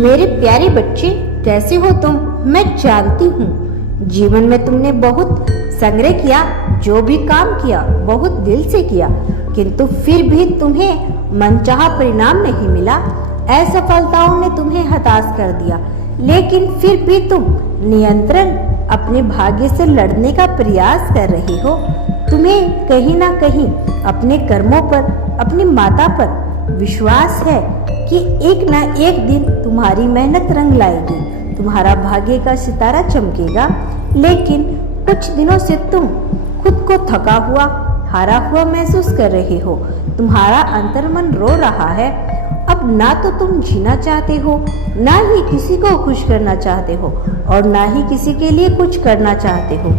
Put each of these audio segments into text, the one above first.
मेरे प्यारे बच्चे, कैसे हो तुम? मैं जानती हूँ जीवन में तुमने बहुत संग्रह किया, जो भी काम किया बहुत दिल से किया, किंतु फिर भी तुम्हें मनचाहा परिणाम नहीं मिला। असफलताओं ने तुम्हें हताश कर दिया, लेकिन फिर भी तुम नियंत्रण अपने भाग्य से लड़ने का प्रयास कर रहे हो। तुम्हें कहीं ना कहीं अपने कर्मों पर, अपनी माता पर विश्वास है कि एक ना एक दिन तुम्हारी मेहनत रंग लाएगी, तुम्हारा भाग्य का सितारा चमकेगा। लेकिन कुछ दिनों से तुम खुद को थका हुआ, हारा हुआ महसूस कर रहे हो। तुम्हारा अंतर्मन रो रहा है। अब ना तो तुम जीना चाहते हो, ना ही किसी को खुश करना चाहते हो, और ना ही किसी के लिए कुछ करना चाहते हो,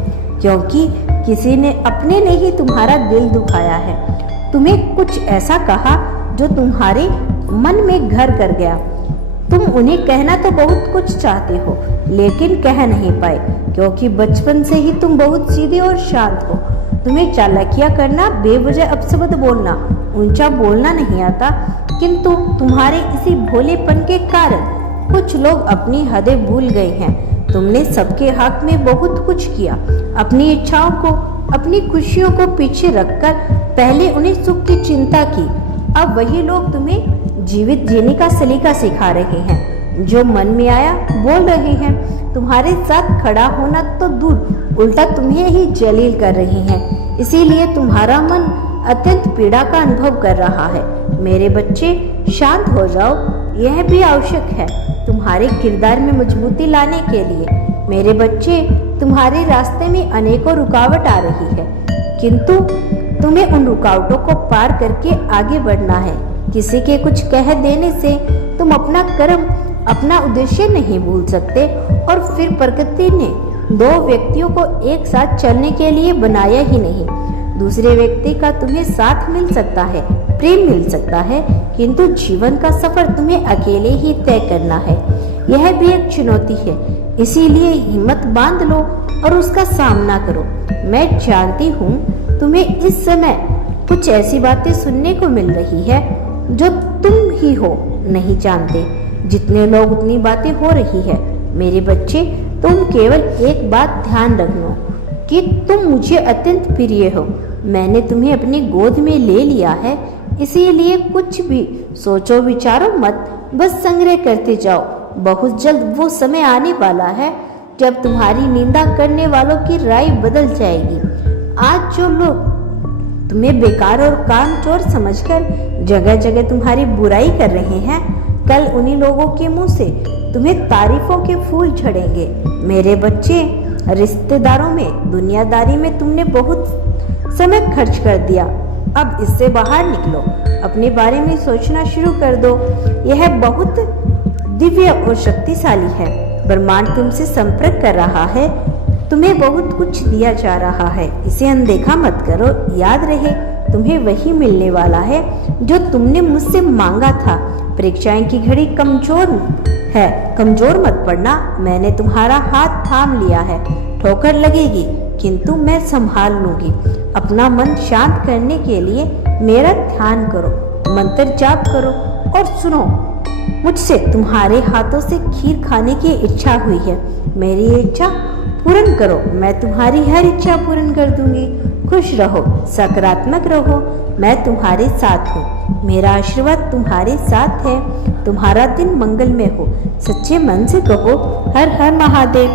क्योंकि किसी ने अपने ने ही तुम्हारा दिल दुखाया है। तुम्हें कुछ ऐसा कहा जो तुम्हारे मन में घर कर गया। तुम उन्हें कहना तो बहुत कुछ चाहते हो, लेकिन कह नहीं पाए, क्योंकि बचपन से ही तुम बहुत सीधे और शांत हो। तुम्हें चालाकियां करना, बेवजह अपशब्द बोलना, ऊंचा बोलना नहीं आता, किंतु तुम्हारे इसी भोलेपन के कारण कुछ लोग अपनी हदें भूल गए हैं। तुमने सबके हक में बहुत कुछ किया, अपनी इच्छाओं को, अपनी खुशियों को पीछे रखकर पहले उन्हें सुख की चिंता की। अब वही लोग तुम्हें जीवित जीने का सलीका सिखा रहे हैं, जो मन में आया बोल रहे हैं। तुम्हारे साथ खड़ा होना तो दूर, उल्टा तुम्हें ही जलील कर रहे हैं। इसीलिए तुम्हारा मन अत्यंत पीड़ा का अनुभव कर रहा है। मेरे बच्चे, शांत हो जाओ, यह भी आवश्यक है तुम्हारे किरदार में मजबूती लाने के लिए। मेरे बच्चे, तुम्हारे रास्ते में अनेकों रुकावट आ रही है, किंतु तुम्हें उन रुकावटों को पार करके आगे बढ़ना है। किसी के कुछ कह देने से तुम अपना कर्म, अपना उद्देश्य नहीं भूल सकते। और फिर प्रकृति ने दो व्यक्तियों को एक साथ चलने के लिए बनाया ही नहीं। दूसरे व्यक्ति का तुम्हें साथ मिल सकता है, प्रेम मिल सकता है, किंतु जीवन का सफर तुम्हें अकेले ही तय करना है। यह भी एक चुनौती है, इसीलिए हिम्मत बांध लो और उसका सामना करो। मैं जानती हूँ तुम्हें इस समय कुछ ऐसी बातें सुनने को मिल रही है जो तुम ही हो नहीं जानते। जितने लोग उतनी बातें हो रही है। मेरे बच्चे, तुम केवल एक बात ध्यान रखना कि तुम मुझे अत्यंत प्रिय हो। मैंने तुम्हें अपनी गोद में ले लिया है, इसीलिए कुछ भी सोचो विचारो मत, बस संग्रह करते जाओ। बहुत जल्द वो समय आने वाला है जब तुम्हारी निंदा करने वालों की राय बदल जाएगी। आज जो लोग तुम्हें बेकार और कामचोर समझकर जगह जगह तुम्हारी बुराई कर रहे हैं, कल उन्हीं लोगों के मुंह से तुम्हें तारीफों के फूल झड़ेंगे। मेरे बच्चे, रिश्तेदारों में, दुनियादारी में तुमने बहुत समय खर्च कर दिया। अब इससे बाहर निकलो, अपने बारे में सोचना शुरू कर दो। यह बहुत दिव्य और शक्तिशाली है। ब्रह्मांड तुमसे संपर्क कर रहा है, तुम्हें बहुत कुछ दिया जा रहा है। इसे अनदेखा मत करो। याद रहे, तुम्हें वही मिलने वाला है जो तुमने मुझसे मांगा था। परीक्षाएं की घड़ी कमजोर है, कमजोर मत पड़ना। मैंने तुम्हारा हाथ थाम लिया है। ठोकर लगेगी, किंतु मैं संभाल लूंगी। अपना मन शांत करने के लिए मेरा ध्यान करो, मंत्र जाप करो और सुनो, मुझसे तुम्हारे हाथों से खीर खाने की इच्छा हुई है। मेरी इच्छा पूर्ण करो, मैं तुम्हारी हर इच्छा पूर्ण कर दूंगी। खुश रहो, सकारात्मक रहो, मैं तुम्हारे साथ हूँ। मेरा आशीर्वाद तुम्हारे साथ है। तुम्हारा दिन मंगलमय हो। सच्चे मन से कहो, हर हर महादेव।